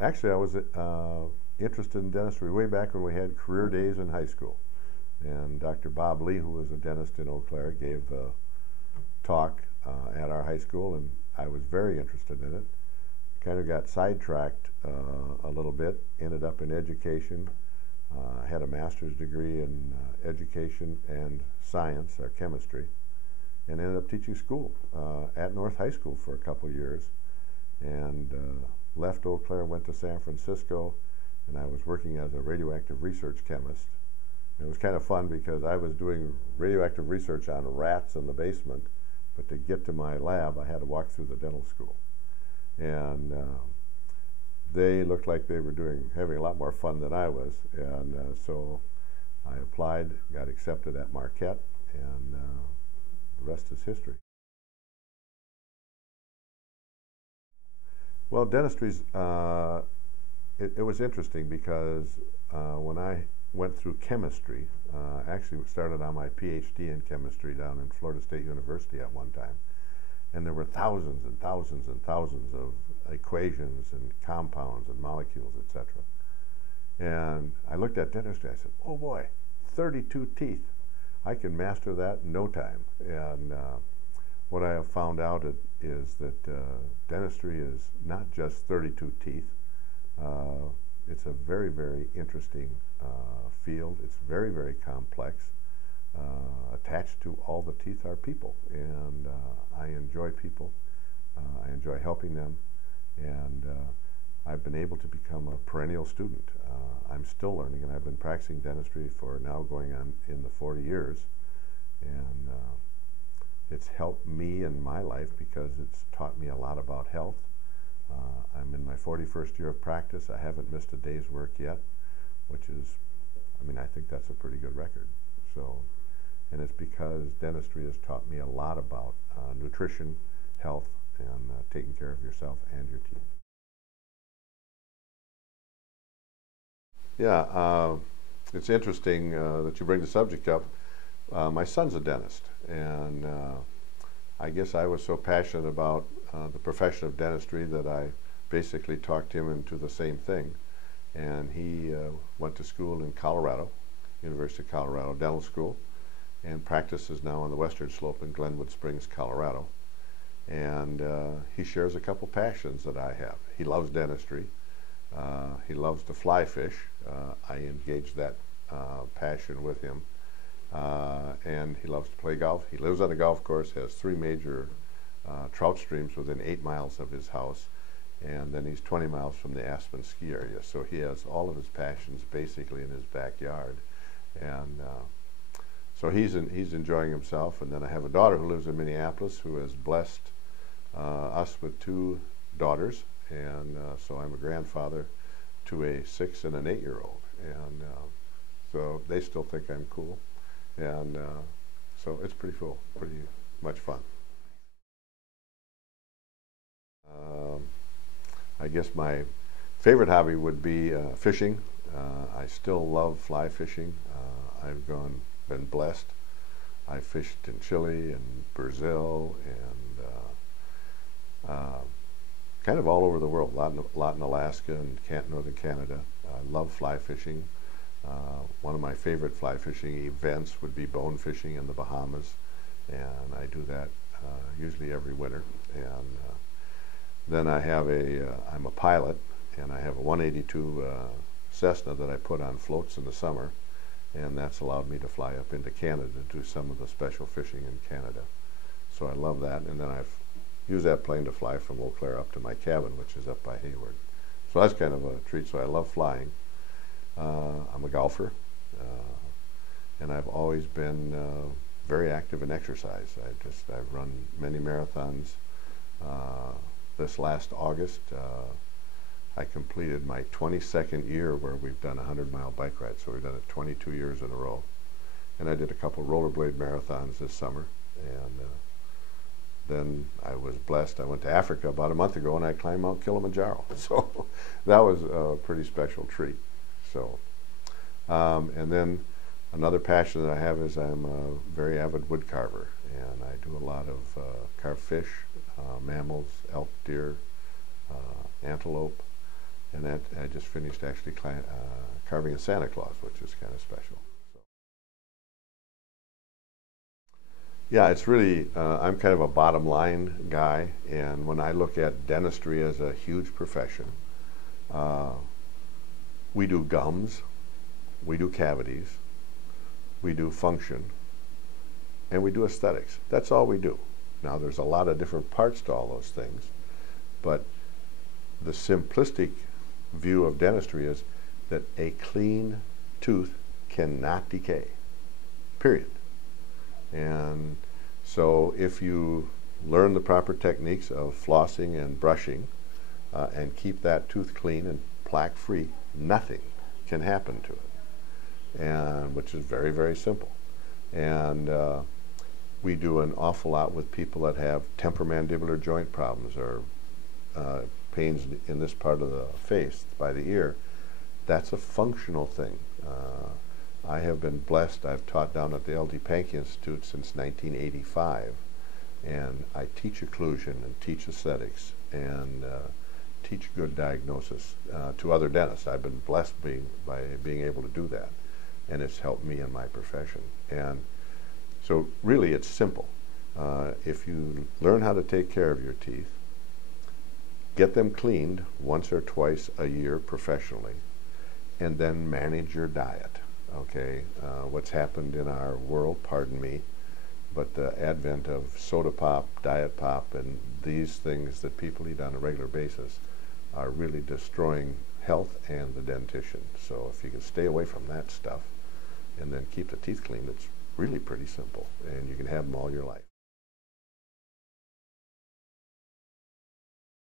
Actually, I was interested in dentistry way back when we had career days in high school. And Dr. Bob Lee, who was a dentist in Eau Claire, gave a talk at our high school, and I was very interested in it. Kind of got sidetracked a little bit, ended up in education, had a master's degree in education and science, or chemistry, and ended up teaching school at North High School for a couple of years, and left Eau Claire, went to San Francisco, and I was working as a radioactive research chemist. It was kind of fun because I was doing radioactive research on rats in the basement, but to get to my lab, I had to walk through the dental school. And they looked like they were having a lot more fun than I was, and so I applied, got accepted at Marquette, and the rest is history. Well, dentistry's, it was interesting because when I went through chemistry, actually started on my PhD in chemistry down in Florida State University at one time, and there were thousands and thousands and thousands of equations and compounds and molecules, etc. And I looked at dentistry, I said, oh boy, 32 teeth. I can master that in no time. And what I have found out is that dentistry is not just 32 teeth. It's a very, very interesting field. It's very, very complex. Attached to all the teeth are people, and I enjoy people. I enjoy helping them, and I've been able to become a perennial student. I'm still learning, and I've been practicing dentistry for now going on in the 40 years, and it's helped me in my life because it's taught me a lot about health. I'm in my 41st year of practice. I haven't missed a day's work yet, which is, I mean, I think that's a pretty good record. So, and it's because dentistry has taught me a lot about nutrition, health, and taking care of yourself and your teeth. Yeah, it's interesting that you bring the subject up. My son's a dentist, and I guess I was so passionate about the profession of dentistry that I basically talked him into the same thing. And he went to school in Colorado, University of Colorado Dental School, and practices now on the Western Slope in Glenwood Springs, Colorado. And he shares a couple passions that I have. He loves dentistry. He loves to fly fish. I engage that passion with him. And he loves to play golf. He lives on a golf course, has 3 major trout streams within 8 miles of his house, and then he's 20 miles from the Aspen ski area. So he has all of his passions basically in his backyard, and so he's enjoying himself. And then I have a daughter who lives in Minneapolis who has blessed us with 2 daughters, and so I'm a grandfather to a 6- and an 8-year-old, and so they still think I'm cool, and so it's pretty cool, pretty much fun. I guess my favorite hobby would be fishing. I still love fly fishing. I've been blessed. I fished in Chile and Brazil and kind of all over the world, a lot in Alaska and northern Canada. I love fly fishing. One of my favorite fly fishing events would be bone fishing in the Bahamas, and I do that usually every winter. And then I'm a pilot, and I have a 182 Cessna that I put on floats in the summer, and that's allowed me to fly up into Canada to do some of the special fishing in Canada. So I love that, and then I've used that plane to fly from Eau Claire up to my cabin, which is up by Hayward. So that's kind of a treat. So I love flying. I'm a golfer, and I've always been very active in exercise. I've run many marathons. This last August, I completed my 22nd year where we've done a 100-mile bike ride. So we've done it 22 years in a row. And I did a couple rollerblade marathons this summer. And then I was blessed. I went to Africa about a month ago, and I climbed Mount Kilimanjaro. So that was a pretty special treat. So, and then another passion that I have is I'm a very avid wood carver, and I do a lot of carved fish, mammals, elk, deer, antelope, And that I just finished actually carving a Santa Claus, which is kind of special. So. Yeah, it's really, I'm kind of a bottom line guy, and when I look at dentistry as a huge profession, we do gums, we do cavities, we do function, and we do aesthetics. That's all we do. Now, there's a lot of different parts to all those things, but the simplistic view of dentistry is that a clean tooth cannot decay, period. And so if you learn the proper techniques of flossing and brushing and keep that tooth clean and plaque free, nothing can happen to it, and which is very, very simple. And we do an awful lot with people that have temporomandibular joint problems or pains in this part of the face by the ear. That's a functional thing. I have been blessed. I've taught down at the L.D. Pankey Institute since 1985, and I teach occlusion and teach aesthetics and teach good diagnosis to other dentists. I've been blessed by being able to do that, and it's helped me in my profession. And so really it's simple. If you learn how to take care of your teeth, get them cleaned once or twice a year professionally, and then manage your diet. Okay, what's happened in our world, pardon me, but the advent of soda pop, diet pop, and these things that people eat on a regular basis are really destroying health and the dentition. So if you can stay away from that stuff and then keep the teeth clean, it's really pretty simple, and you can have them all your life.